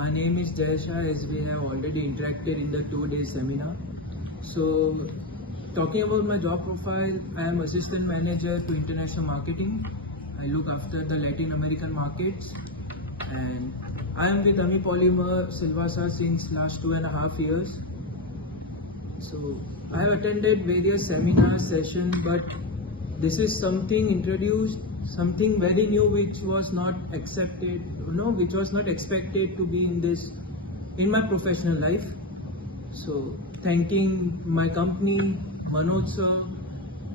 My name is Jayasha, as we have already interacted in the 2-day seminar. So, talking about my job profile, I am Assistant Manager to International Marketing. I look after the Latin American markets, and I am with Ami Polymer Silvassa since last 2.5 years. So, I have attended various seminars, sessions, but this is something introduced, something very new which was not accepted, which was not expected to be in my professional life. So, thanking my company, Manoj sir,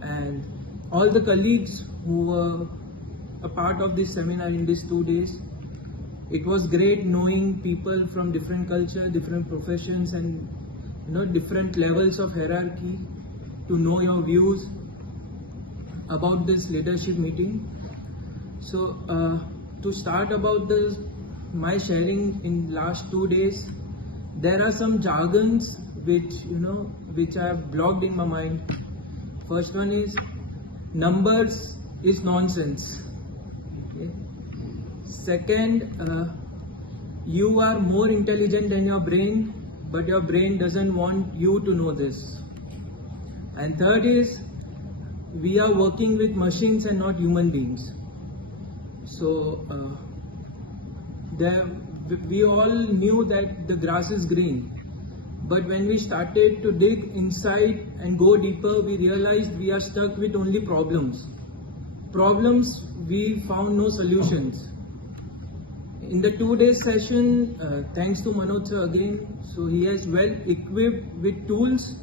and all the colleagues who were a part of this seminar in these 2 days. It was great knowing people from different culture, different professions, and different levels of hierarchy, to know your views about this leadership meeting. So to start about my sharing in last 2 days, there are some jargons which I have blocked in my mind. First one is numbers is nonsense. Okay. Second, you are more intelligent than your brain, but your brain doesn't want you to know this. And third is, we are working with machines and not human beings. So we all knew that the grass is green, but when we started to dig inside and go deeper, we realized we are stuck with only problems. We found no solutions. In the 2-day session, thanks to Manoj sir again, so he is well equipped with tools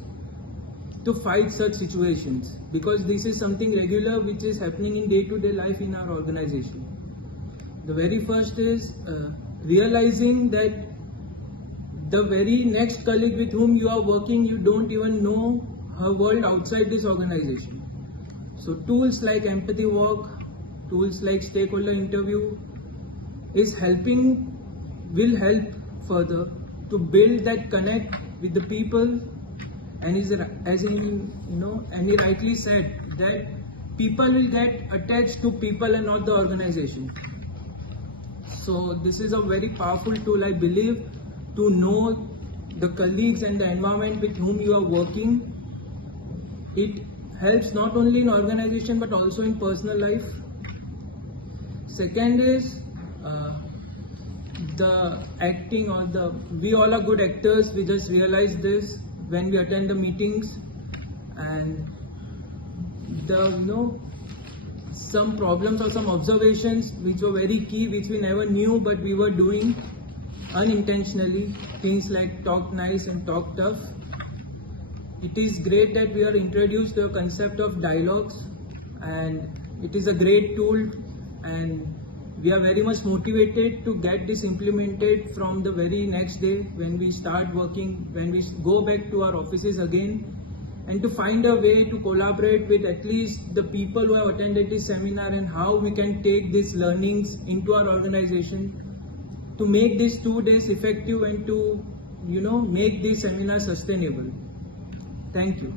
to fight such situations, because this is something regular which is happening in day-to-day life in our organization. The very first is realizing that the very next colleague with whom you are working, you don't even know her world outside this organization. So tools like empathy walk, tools like stakeholder interview will help further to build that connect with the people. And and he rightly said that people will get attached to people and not the organization. So this is a very powerful tool, I believe, to know the colleagues and the environment with whom you are working. It helps not only in organization but also in personal life. Second is the acting, we all are good actors. We just realize this when we attend the meetings, and some problems or some observations which were very key, which we never knew but we were doing unintentionally, things like talk nice and talk tough. It is great that we are introduced to a concept of dialogues, and it is a great tool, and we are very much motivated to get this implemented from the very next day when we start working, when we go back to our offices again, and to find a way to collaborate with at least the people who have attended this seminar, and how we can take these learnings into our organization to make these 2 days effective and to make this seminar sustainable. Thank you.